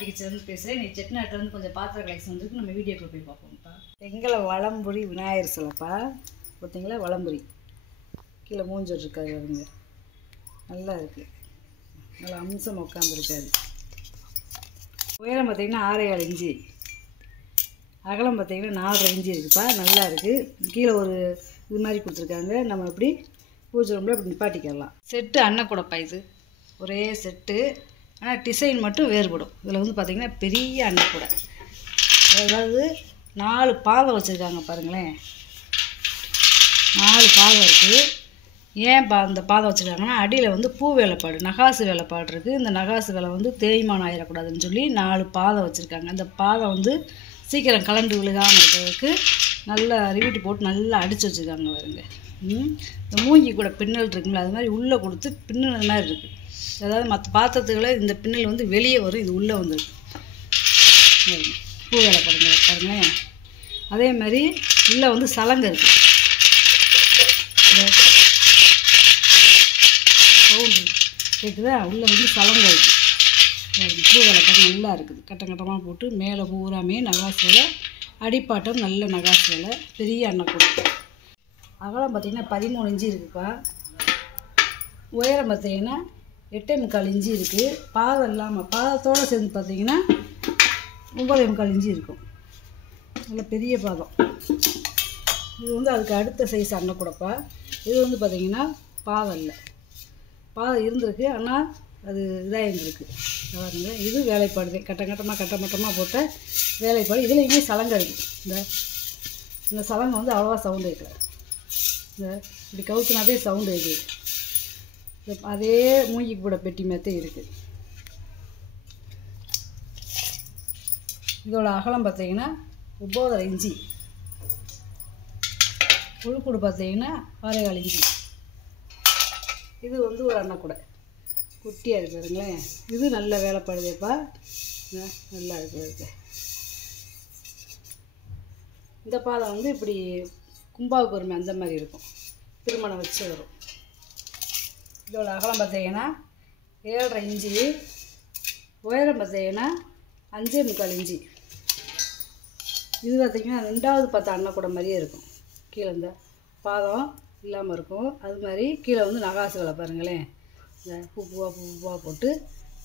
Aunty kitchen பேசுகிறேன். நீ செட்டிநாட்டிலேருந்து கொஞ்சம் பாத்திர கலெக்ஷன் வந்துருக்கு. நம்ம வீடியோக்குள்ளே போய் பார்ப்போம்ப்பா. எங்களை வளம்புரி விநாயகர் சிலைப்பா. பார்த்தீங்களா வளம்புரி கீழே மூஞ்சல் இருக்காது. அதுங்க நல்லா இருக்குது, நல்லா அம்சம் உட்காந்துருக்காது. உயரம் பார்த்திங்கன்னா 6.25 இன்ச்சு, அகலம் பார்த்திங்கன்னா 4.5 இன்ச்சு இருக்குப்பா. நல்லா இருக்குது. கீழே ஒரு இது மாதிரி கொடுத்துருக்காங்க. நம்ம எப்படி பூஜை ரூமில் இப்படி நிப்பாட்டிக்கலாம். செட்டு அன்னக்கூடப்பா. இது ஒரே செட்டு, ஆனால் டிசைன் மட்டும் வேறுபடும். இதில் வந்து பார்த்திங்கன்னா பெரிய அன்னக்கூடை, அதாவது 4 பாதம் வச்சுருக்காங்க பாருங்களேன். 4 பாதம் இருக்குது. ஏன் அந்த பாதம் வச்சுருக்காங்கன்னா அடியில் வந்து பூ வேலைப்பாடு, நகாசு வேலைப்பாடு இருக்குது. இந்த நகாசு வேலை வந்து தேய்மானம் ஆயிடக்கூடாதுன்னு சொல்லி 4 பாதம் வச்சுருக்காங்க. அந்த பாதம் வந்து சீக்கிரம் கலண்டு விழுகாமல் இருக்கிறதுக்கு நல்லா ரிவிட்டு போட்டு நல்லா அடித்து வச்சுருக்காங்க பாருங்க. இந்த மூங்கி கூட பின்னல் இருக்குங்களா, அது மாதிரி உள்ளே கொடுத்து பின்னல் மாதிரி இருக்குது. அதாவது மற்ற பாத்திரத்துக்களை இந்த பின்னல் வந்து வெளியே வரும், இது உள்ளே வந்துருக்கு. பூ வேலை பாருங்களேன். அதே மாதிரி உள்ளே வந்து சலங்கை இருக்குது. சவுண்டு கேட்குதா? உள்ளே வந்து சலங்கை இருக்குது. பூ வேலை பாருங்க நல்லா இருக்குது. கட்டம் கட்டமாக போட்டு மேலே பூராமே நகாசு வேலை, அடிப்பாட்டம் நல்ல நகாசு வேலை, பெரிய அன்னக்கூடை. அகலம் பார்த்திங்கன்னா 13 இன்ச்சு இருக்குப்பா. உயரம் பார்த்திங்கன்னா 8.25 இன்ச்சு இருக்குது. பாதம் இல்லாமல் பாதத்தோடு சேர்ந்து பார்த்திங்கன்னா 9.25 இன்ச்சு இருக்கும். நல்ல பெரிய பாதம். இது வந்து அதுக்கு அடுத்த சைஸ் அன்னக்கூடப்பா. இது வந்து பார்த்திங்கன்னா பாதம் இல்லை, பாதம் இருந்திருக்கு, ஆனால் அது இதாக இருந்திருக்கு பாருங்க. இது வேலைப்பாடு தான், கட்டமட்டமாக போட்ட வேலைப்பாடு. இதுலேயுமே சலங்கை இருக்குது. இந்த சலங்கை வந்து அவ்வளோவா சவுண்டு கேட்கல. இப்படி கவுத்துனாதே சவுண்டு இருக்குது. அதே மூங்கி கூட பெட்டி மேத்தே இருக்குது. இதோட அகலம் பார்த்திங்கன்னா 9.5 இன்ச்சு, உள்கூடு பார்த்திங்கன்னா 6.25 இன்ச்சு. இது வந்து ஒரு அன்னக்கூடை குட்டியாக இருக்குது பாருங்களேன். இது நல்ல வேலைப்பாடுதேப்பா, நல்லா இருக்குது. இந்த பாதம் வந்து இப்படி கும்பாவுக்கு வருமே அந்த மாதிரி இருக்கும், திருமணம் வச்சு வரும். இதோட அகலம் பார்த்திங்கன்னா 7.5 இன்ச்சு, உயரம் பார்த்திங்கன்னா 5.25 இன்ச்சு. இது பார்த்திங்கன்னா 2வது பார்த்த அன்னக்கூடை மாதிரியே இருக்கும். கீழே இந்த பாதம் இல்லாமல் இருக்கும். அது மாதிரி கீழே வந்து நகாசு வேலை பாருங்களேன். இந்த பூவா போட்டு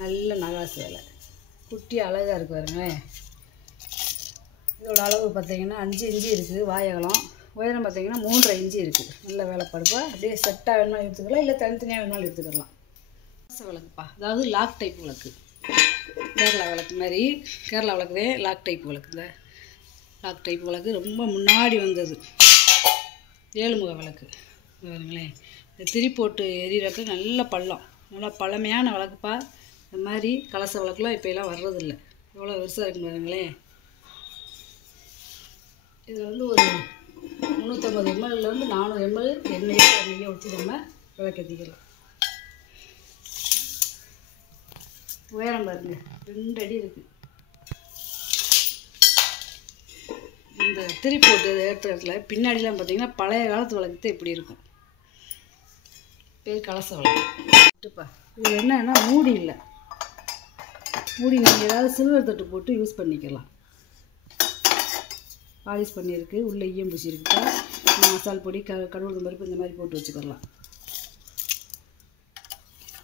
நல்ல நகாசு வேலை, குட்டி அழகாக இருக்குது பாருங்களேன். இதோட அளவு பார்த்திங்கன்னா 5 இன்ச்சு இருக்குது வாயகலம். உயரம் பார்த்திங்கன்னா 3.5 இன்ச்சு இருக்குது. நல்ல வேலைப்பாடுப்பா. அப்படியே செட்டாக வேணுமாலும் எடுத்துக்கலாம், இல்லை தனித்தனியாக வேணுமாலும் எடுத்துக்கலாம். கலச விளக்குப்பா, அதாவது லாக் டைப் விளக்கு. கேரளா விளக்கு மாதிரி, கேரளா விளக்குதே லாக் டைப் விளக்கு. இந்த லாக் டைப் விளக்கு ரொம்ப முன்னாடி வந்தது. 7 முக விளக்கு பாருங்களேன். இந்த திரி போட்டு எரியிறக்கு நல்ல பள்ளம், நல்லா பழமையான விளக்குப்பா. இந்த மாதிரி கலச விளக்குலாம் இப்போலாம் வர்றதில்லை. எவ்வளோ பெருசாக இருக்குன்னு பாருங்களேன். இதில் வந்து ஒரு 350 ml 400 ml எண்ணெயை ஊற்றி நம்ம விளக்கேற்றிக்கலாம். உயரம் பாருங்க 2 அடி இருக்குது. இந்த திரி போட்டு ஏற்ற இடத்துல பின்னாடிலாம் பார்த்திங்கன்னா பழைய காலத்து விளக்கு இப்படி இருக்கும். பேர் கலச விளக்குப்பா. இது என்னன்னா மூடி இல்லை, மூடி நீங்கள் ஏதாவது சில்வர் தட்டு போட்டு யூஸ் பண்ணிக்கலாம். பாலிஷ் பண்ணியிருக்கு, உள்ளே ஈயம் பூசி இருக்குப்பா. மசால் பொடி கடவுள் பருப்பு இந்த மாதிரி போட்டு வச்சுக்கலாம்.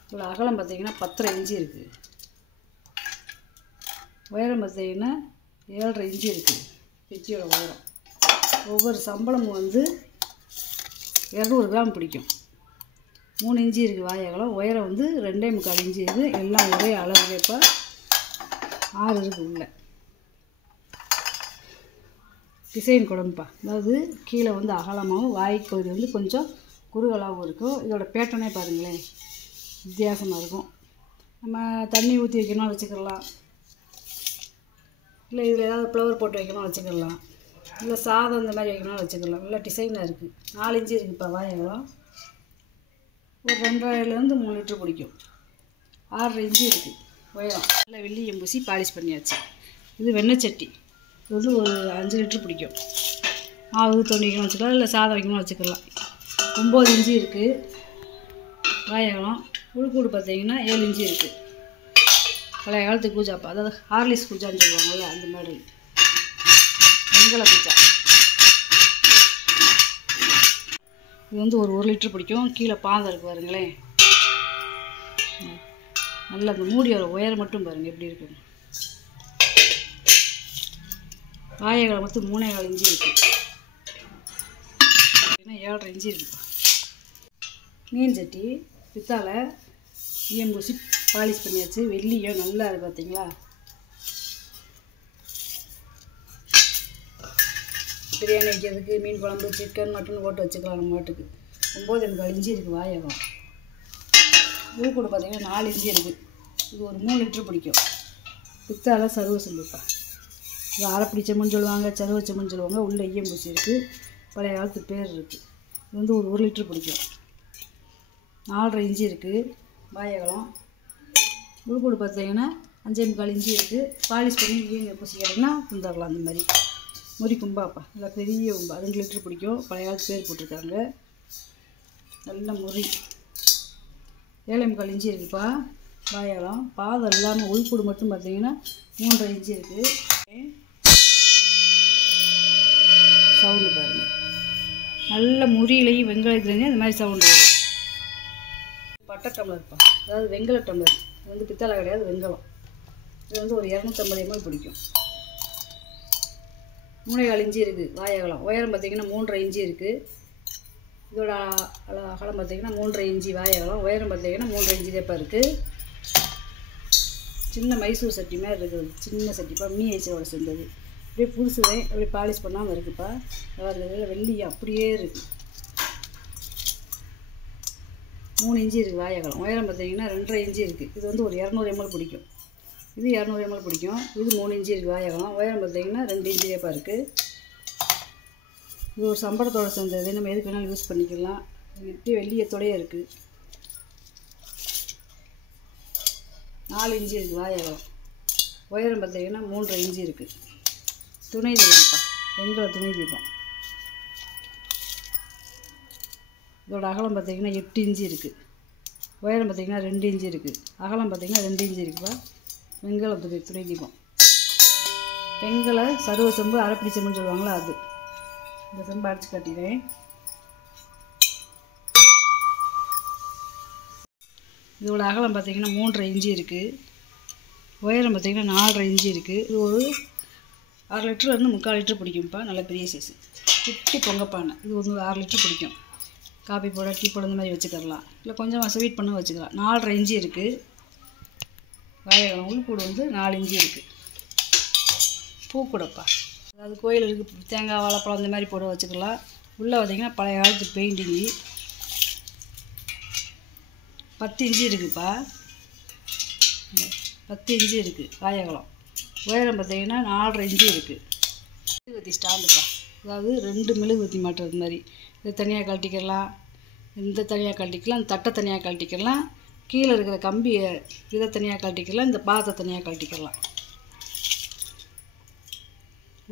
இவ்வளோ அகலம் பார்த்திங்கன்னா 10.5 இன்ச்சு இருக்குது. உயரம் பார்த்திங்கன்னா 7.5 இன்ச்சு இருக்குது. பெட்டியோட உயரம். ஒவ்வொரு சம்பளமும் வந்து 200 கிராம் பிடிக்கும். 3 இன்ச்சு இருக்குது வாயகலம். உயரம் வந்து 2.25 இன்ச்சு இருக்குது. எல்லாம் ஒரே அளவுலேப்பா. 6 இருக்குது உள்ள. டிசைன் குழம்புப்பா, அதாவது கீழே வந்து அகலமாகவும் வாய்ப்பகுதி வந்து கொஞ்சம் குறுகலாகவும் இருக்கும். இதோட பேட்டர்னே பாருங்களேன் வித்தியாசமாக இருக்கும். நம்ம தண்ணி ஊற்றி வைக்கணும் வச்சுக்கலாம், இல்லை இதில் ஏதாவது ஃப்ளவர் போட்டு வைக்கணும் வச்சுக்கலாம், இல்லை சாதம் இந்த மாதிரி வைக்கணும் வச்சுக்கலாம். நல்லா டிசைனாக இருக்குது. 4 இன்ச்சு இருக்குதுப்பா வாயகலம். ஒரு 2.5 3 லிட்டர் பிடிக்கும். 6.5 இன்ச்சு இருக்குது உயரம். நல்லா வெள்ளி எம்பூசி பாலிஷ் பண்ணியாச்சு. இது வெண்ணெய் சட்டி. இது வந்து ஒரு 5 லிட்டர் பிடிக்கும். மாவு தோண்டி வைக்கணும் வச்சுக்கலாம், இல்லை சாதம் வைக்கணும் வச்சுக்கலாம். 9 இன்ச்சு இருக்குது வாயகலம். உள்கூடு பார்த்திங்கன்னா 7 இன்ச்சு இருக்குது. பழைய காலத்து கூஜாப்பா, அதாவது ஹார்லிக்ஸ் கூஜான்னு சொல்லுவாங்கள்ல அந்த மாடல் வெங்கல கூஜா. இது வந்து ஒரு 1 லிட்டர் பிடிக்கும். கீழே பாந்தம் இருக்குது பாருங்களேன். நல்லா அந்த மூடியோட உயரம் மட்டும் பாருங்கள் எப்படி இருக்குங்க. வாயகாலம் மொத்தம் 3.25 இன்ச்சு இருக்குது. 7.5 இன்ச்சு இருக்குப்பா. மீன் சட்டி பித்தாலை ஈயம்பூசி பாலிஷ் பண்ணியாச்சு. வெள்ளியும் நல்லா இருக்குது பார்த்தீங்களா. பிரியாணி வைக்கிறதுக்கு மீன் குழம்பு சிக்கன் மட்டன் போட்டு வச்சுக்கலாம் நம்ம மாட்டுக்கு. 9.25 இன்ச்சு இருக்குது வாயகம். இது கூட பார்த்தீங்கன்னா 4 இன்ச்சு இருக்குது. இது ஒரு 3 லிட்டர் பிடிக்கும். பித்தாலை சருவ சொல்லுப்பா. இது அரைப்பிடி செம்மண் சொல்லுவாங்க, சருவ செம்மண் சொல்லுவாங்க. உள்ள ஈயம்பூசி இருக்குது, பழைய காலத்து பேர் இருக்குது. இது வந்து ஒரு 1 லிட்டர் பிடிக்கும். 4.5 இன்ச்சு இருக்குது வாயகலம். உள்கூடு பார்த்தீங்கன்னா 5.25 இன்ச்சு இருக்குது. பாலிஷ் பண்ணி ஈயங்க பூசி கேட்டிங்கன்னா தந்துடலாம். அந்த மாதிரி முறி கும்பாப்பா, நல்லா பெரிய கும்பா 2 லிட்டர் பிடிக்கும். பழைய காலத்து பேர் போட்டிருக்காங்க. நல்ல முறி 7.25 இன்ச்சு இருக்குப்பா வாயகம். பாதம் இல்லாமல் உள்கூடு மட்டும் பார்த்தீங்கன்னா 3.5 இன்ச்சு இருக்குது. சவுண்டு பாருங்கள், நல்ல முறியிலையும் வெங்காயத்துலேயும் அந்த மாதிரி சவுண்டு வரும். பட்டை டம்ளர்ப்பா, அதாவது வெங்கல டம்ளர். இது வந்து பித்தளை கிடையாது, வெங்கலம். இது வந்து ஒரு 250 ml பிடிக்கும். 3.25 இன்ச்சு இருக்குது வாயகலம். உயரம் பார்த்திங்கன்னா 3.5 இன்ச்சு இருக்குது. இதோட அகலம் பார்த்திங்கன்னா 3.5 இன்ச்சு வாயகலம். உயரம் பார்த்திங்கன்னா 3.5 இன்ச்சு தேப்பா இருக்குது. சின்ன மைசூர் சட்டி மாதிரி இருக்குது. சின்ன சட்டிப்பா, மீச்சோட சேர்ந்தது. அப்படியே புதுசுதான், அப்படியே பாலிஷ் பண்ணாமல் இருக்குப்பா. அதாவது வெள்ளி அப்படியே இருக்குது. 3 இன்ச்சு இருக்குது வாயகலம். உயரம் பார்த்தீங்கன்னா 2.5 இன்ச்சு இருக்குது. இது வந்து ஒரு 200 ml பிடிக்கும். இது 200 ml பிடிக்கும். இது 3 இன்ச்சு இருக்குது வாயகலம். உயரம் பார்த்தீங்கன்னா 2 இன்ச்சு தேப்பா இருக்குது. இது ஒரு சம்பளத்தோடு சேர்ந்தது. நம்ம எதுக்கு வேணாலும் யூஸ் பண்ணிக்கலாம். இப்படி வெள்ளியத்தோடையே இருக்குது. 4 இன்ச்சு இருக்குது வாயகலம். உயரம் பார்த்தீங்கன்னா 3.5 இன்ச்சு இருக்குது. துணை தீபம்ப்பா, வெங்கல துணை தீபம். இதோட அகலம் பார்த்திங்கன்னா 8 இன்ச்சு இருக்குது. உயரம் பார்த்திங்கன்னா 2 இன்ச்சு இருக்குது. அகலம் பார்த்திங்கன்னா 2 இன்ச்சு இருக்குப்பா. வெங்கல துணை தீபம். வெங்கல சருவ செம்பு அரைப்பிடி செம்புன்னு சொல்லுவாங்களா அது. இந்த செம்பு அடித்து காட்டிடுறேன். இதோட அகலம் பார்த்திங்கன்னா 3.5 இன்ச்சு இருக்குது. உயரம் பார்த்திங்கன்னா 4.5 இன்ச்சு இருக்குது. இது ஒரு 6 லிட்டர் வந்து 3/4 லிட்டர் பிடிக்கும்ப்பா. நல்ல பெரிய சைஸு குட்டி பொங்கப்பானை. இது வந்து 6 லிட்டர் பிடிக்கும். காப்பி போட டீ போட இந்த மாதிரி வச்சுக்கலாம். இல்லை கொஞ்சம் ஸ்வீட் பண்ண வச்சுக்கலாம். 4.5 இன்ச்சு இருக்குது வாயகலம். உள்கூடு வந்து 4 இன்ச்சு இருக்குது. பூக்கூடப்பா, அதாவது கோயிலுக்கு தேங்காய் வாழைப்பழம் இந்த மாதிரி போட வச்சுக்கலாம். உள்ளே பார்த்திங்கன்னா பழைய காலத்து பெயிண்டிங்கு. 10 இன்ச்சு இருக்குதுப்பா. 10 இன்ச்சு இருக்குது வாயகலம். உயரம் பார்த்திங்கன்னா 4.5 இன்ச்சு இருக்குது. மெழுகுவத்தி ஸ்டாண்டுப்பா, அதாவது 2 மெழுகுவத்தி மாட்டுறது மாதிரி. இதை தனியாக கழட்டிக்கலாம், இந்த தனியாக கழட்டிக்கலாம், இந்த தட்டை தனியாக கழட்டிக்கலாம், கீழே இருக்கிற கம்பியை இதை தனியாக கழட்டிக்கலாம், இந்த பாத்தை தனியாக கழட்டிக்கலாம்.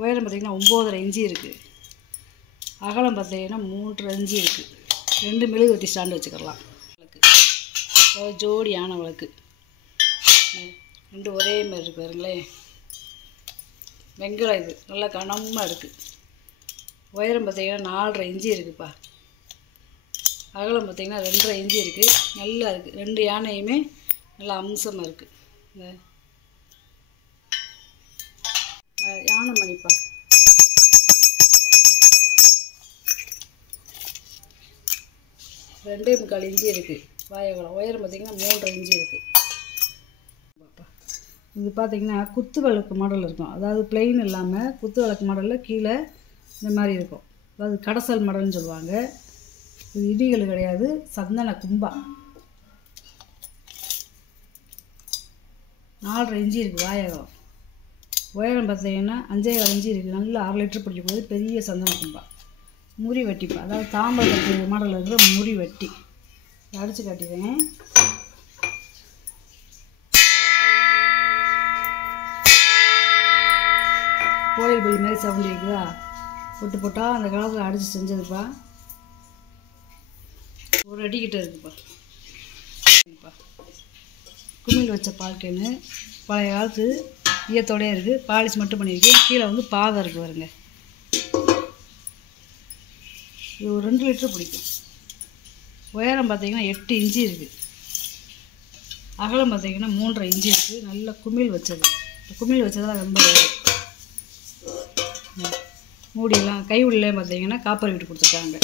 உயரம் பார்த்திங்கன்னா 9.5 இன்ச்சு இருக்குது. அகலம் பார்த்திங்கன்னா 3.5 இன்ச்சு இருக்குது. 2 மெழுகுவத்தி ஸ்டாண்டு வச்சுக்கலாம். விளக்கு, அதாவது ஜோடியான விளக்கு. 2 ஒரே மாதிரி இருக்கு பாருங்களேன். வெங்கலம் இது நல்லா கனமாக இருக்குது. உயரம் பார்த்திங்கன்னா 4.5 இன்ச்சு இருக்குதுப்பா. அகலம் பார்த்திங்கன்னா 2.5 இன்ச்சு இருக்குது. நல்லா இருக்குது. 2 யானையுமே நல்லா அம்சமாக இருக்குது. இந்த யானை மணிப்பா. ரெண்டே 3/4 இன்ச்சு இருக்குது வாயகலம். உயரம் பார்த்திங்கன்னா 3.5 இன்ச்சு இருக்குது. இது பார்த்திங்கன்னா குத்து விளக்கு மாடல் இருக்கும். அதாவது பிளெயின் இல்லாமல் குத்து விளக்கு மாடலில் கீழே இந்த மாதிரி இருக்கும். அதாவது கடைசல் மாடல்னு சொல்லுவாங்க. இது இடிகள் கிடையாது, சந்தன கும்பா. 4.5 இன்ச்சு இருக்குது வாயகம். உயரம் பார்த்திங்கன்னா 5.25 இன்ச்சு இருக்குது. நல்லா 6 லிட்டர் பிடிக்கக்கூடிய பெரிய சந்தன கும்பா. முறி வெட்டிப்பா, அதாவது தாம்பரம் மாடலில் இருக்கிற முறி வெட்டி. அடித்து காட்டிடுவேன். கோயில் பள்ளி மாதிரி சவுண்டு இருக்குதா. பொட்டு போட்டால் அந்த காலத்தில் அடித்து செஞ்சதுப்பா. 1 அடி கிட்ட இருக்குப்பா. குமிழ் வச்ச பால் கேனு பழைய காலத்து ஈயத்தோடயே இருக்குது. பாலிஷ் மட்டும் பண்ணியிருக்கேன். கீழே வந்து பாதம் இருக்குது பாருங்க. இது ஒரு 2 லிட்டரு பிடிக்கும். உயரம் பார்த்திங்கன்னா 8 இன்ச்சு இருக்குது. அகலம் பார்த்திங்கன்னா 3.5 இன்ச்சு இருக்குது. நல்ல குமிழ் வச்சது. குமிழ் வச்சதெல்லாம் ரொம்ப மூடியெல்லாம் கை உள்ளே பார்த்திங்கன்னா காப்பர் வீட்டு கொடுத்துருக்காங்க.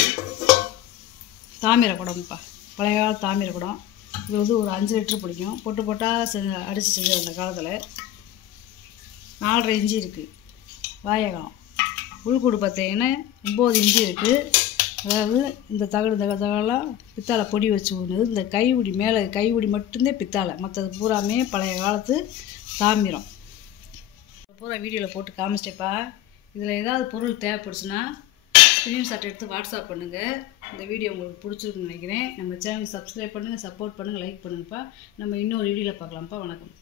தாமிர குடம்ப்பா, பழைய கால தாமிர குடம். இது வந்து ஒரு 5 லிட்டரு பிடிக்கும். பொட்டு பொட்டாக அடித்து செஞ்சு அந்த காலத்தில் 4.5 இன்ச்சு இருக்குது. வாயகம் உள்கூடு பார்த்திங்கன்னா 9 இன்ச்சு இருக்குது. அதாவது இந்த தகவலாம் பித்தாளை பொடி வச்சு ஊடுது. இந்த கைவிடி மேலே கைவிடி மட்டும்தான் பித்தாளை, மற்றது பூராமே பழைய காலத்து தாமிரம். பூரா வீடியோவில் போட்டு காமிச்சிட்டேப்பா. இதில் ஏதாவது பொருள் தேவைப்படுச்சுன்னா ஸ்க்ரீன்ஷாட் எடுத்து வாட்ஸ்அப் பண்ணுங்கள். இந்த வீடியோ உங்களுக்கு பிடிச்சிருக்குன்னு நினைக்கிறேன். நம்ம சேனலுக்கு சப்ஸ்கிரைப் பண்ணுங்கள், சப்போர்ட் பண்ணுங்கள், லைக் பண்ணுங்கப்பா. நம்ம இன்னொரு வீடியோவில் பார்க்கலாம்ப்பா. வணக்கம்.